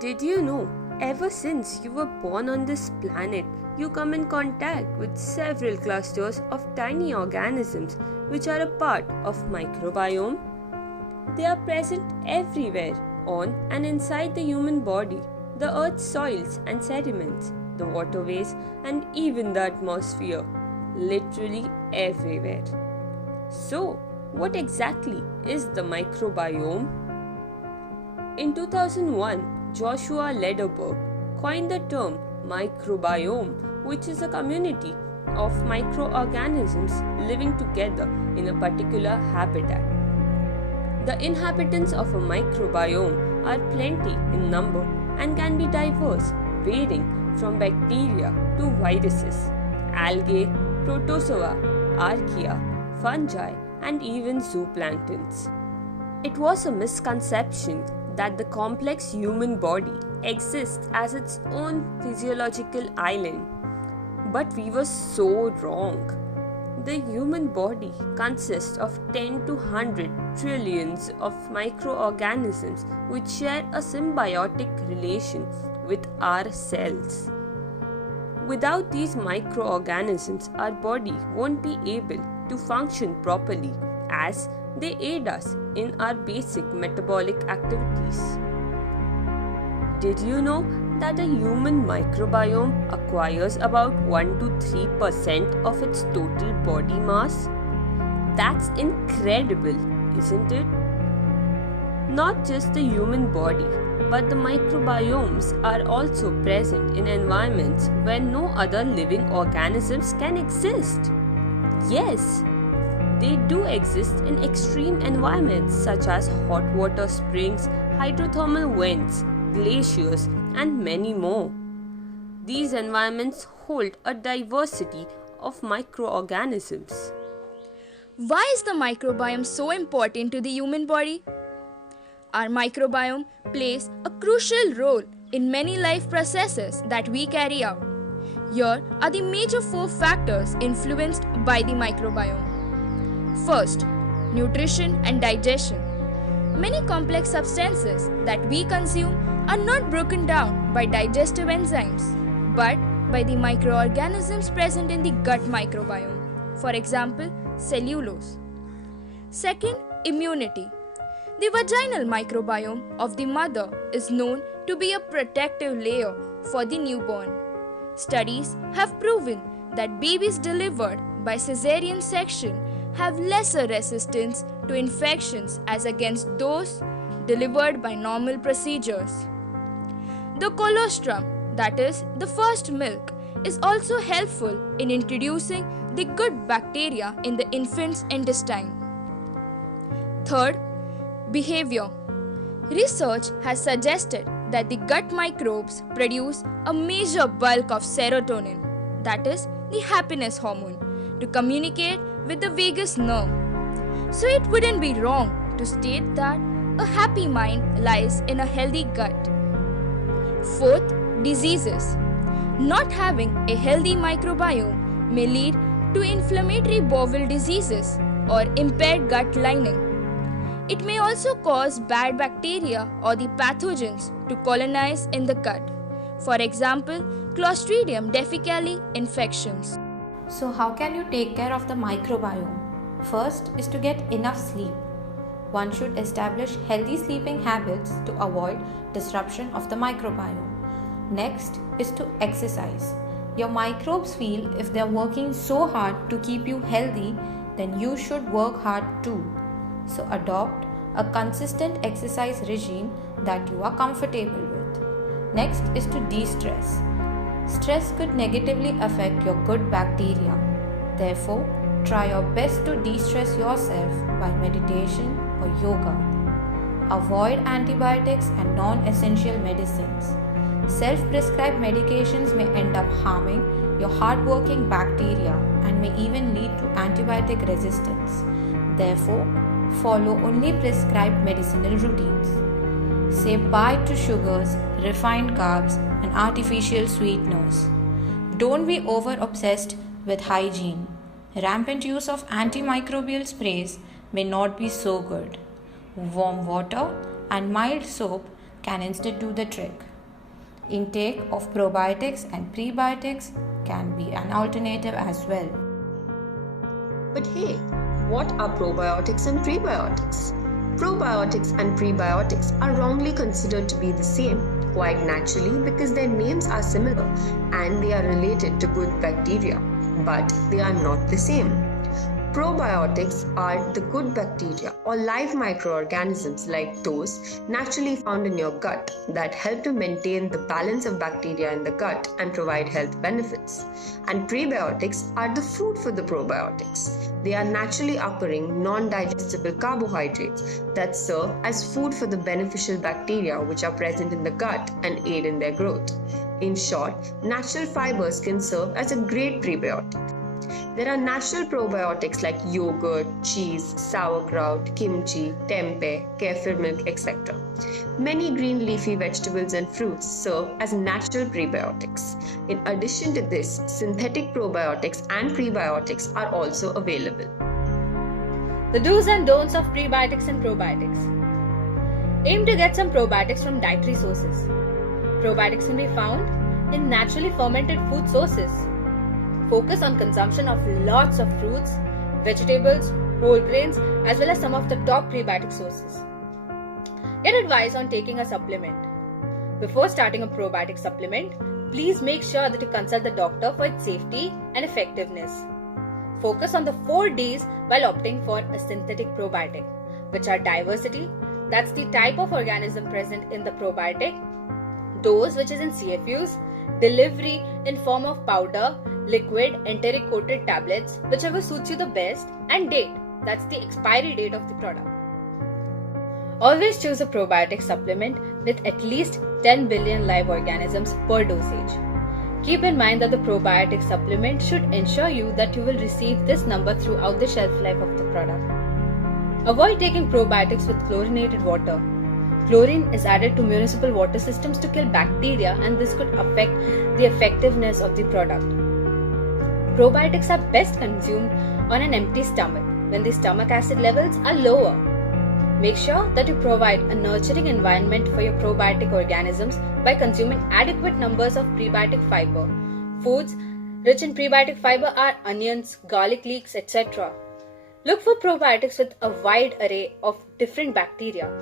Did you know, ever since you were born on this planet, you come in contact with several clusters of tiny organisms which are a part of microbiome? They are present everywhere, on and inside the human body, the earth's soils and sediments, the waterways, and even the atmosphere. Literally everywhere. So, what exactly is the microbiome? In 2001, Joshua Lederberg coined the term microbiome, which is a community of microorganisms living together in a particular habitat. The inhabitants of a microbiome are plenty in number and can be diverse, varying from bacteria to viruses, algae, protozoa, archaea, fungi, and even zooplanktons. It was a misconception that the complex human body exists as its own physiological island. But we were so wrong. The human body consists of 10 to 100 trillions of microorganisms which share a symbiotic relation with our cells. Without these microorganisms, our body won't be able to function properly as they aid us in our basic metabolic activities. Did you know that the human microbiome acquires about 1 to 3% of its total body mass? That's incredible, isn't it? Not just the human body, but the microbiomes are also present in environments where no other living organisms can exist. Yes, they do exist in extreme environments such as hot water springs, hydrothermal vents, glaciers, and many more. These environments hold a diversity of microorganisms. Why is the microbiome so important to the human body? Our microbiome plays a crucial role in many life processes that we carry out. Here are the major 4 factors influenced by the microbiome. First, nutrition and digestion. Many complex substances that we consume are not broken down by digestive enzymes, but by the microorganisms present in the gut microbiome. For example, cellulose. Second, immunity. The vaginal microbiome of the mother is known to be a protective layer for the newborn. Studies have proven that babies delivered by caesarean section have lesser resistance to infections as against those delivered by normal procedures. The colostrum, that is, the first milk, is also helpful in introducing the good bacteria in the infant's intestine. Third, behavior. Research has suggested that the gut microbes produce a major bulk of serotonin, that is, the happiness hormone, to communicate with the vagus nerve. So it wouldn't be wrong to state that a happy mind lies in a healthy gut. Fourth, diseases. Not having a healthy microbiome may lead to inflammatory bowel diseases or impaired gut lining. It may also cause bad bacteria or the pathogens to colonize in the gut. For example, Clostridium difficile infections. So how can you take care of the microbiome? First is to get enough sleep. One should establish healthy sleeping habits to avoid disruption of the microbiome. Next is to exercise. Your microbes feel if they are working so hard to keep you healthy, then you should work hard too. So adopt a consistent exercise regime that you are comfortable with. Next is to de-stress. Stress could negatively affect your good bacteria. Therefore, try your best to de-stress yourself by meditation or yoga. Avoid antibiotics and non-essential medicines. Self-prescribed medications may end up harming your hard-working bacteria and may even lead to antibiotic resistance. Therefore, follow only prescribed medicinal routines. Say bye to sugars, refined carbs, and artificial sweeteners. Don't be over-obsessed with hygiene. Rampant use of anti-microbial sprays may not be so good. Warm water and mild soap can instead do the trick. Intake of probiotics and prebiotics can be an alternative as well. But hey, what are probiotics and prebiotics? Probiotics and prebiotics are wrongly considered to be the same, quite naturally because their names are similar and they are related to good bacteria, but they are not the same. Probiotics are the good bacteria or live microorganisms like those naturally found in your gut that help to maintain the balance of bacteria in the gut and provide health benefits. And prebiotics are the food for the probiotics. They are naturally occurring non-digestible carbohydrates that serve as food for the beneficial bacteria which are present in the gut and aid in their growth. In short, natural fibers can serve as a great prebiotic. There are natural probiotics like yogurt, cheese, sauerkraut, kimchi, tempeh, kefir milk, etc. Many green leafy vegetables and fruits serve as natural prebiotics. In addition to this, synthetic probiotics and prebiotics are also available. The do's and don'ts of prebiotics and probiotics. Aim to get some probiotics from dietary sources. Probiotics can be found in naturally fermented food sources. Focus on consumption of lots of fruits, vegetables, whole grains, as well as some of the top prebiotic sources. Get advice on taking a supplement. Before starting a probiotic supplement, please make sure that you consult the doctor for its safety and effectiveness. Focus on the 4 Ds while opting for a synthetic probiotic, which are diversity, that's the type of organism present in the probiotic, dose, which is in CFUs, delivery in form of powder, liquid, enteric coated tablets, whichever suits you the best, and date, that's the expiry date of the product. Always choose a probiotic supplement with at least 10 billion live organisms per dosage. Keep in mind that the probiotic supplement should ensure you that you will receive this number throughout the shelf life of the product. Avoid taking probiotics with chlorinated water. Chlorine is added to municipal water systems to kill bacteria, and this could affect the effectiveness of the product. Probiotics are best consumed on an empty stomach when the stomach acid levels are lower. Make sure that you provide a nurturing environment for your probiotic organisms by consuming adequate numbers of prebiotic fiber. Foods rich in prebiotic fiber are onions, garlic leeks, etc. Look for probiotics with a wide array of different bacteria.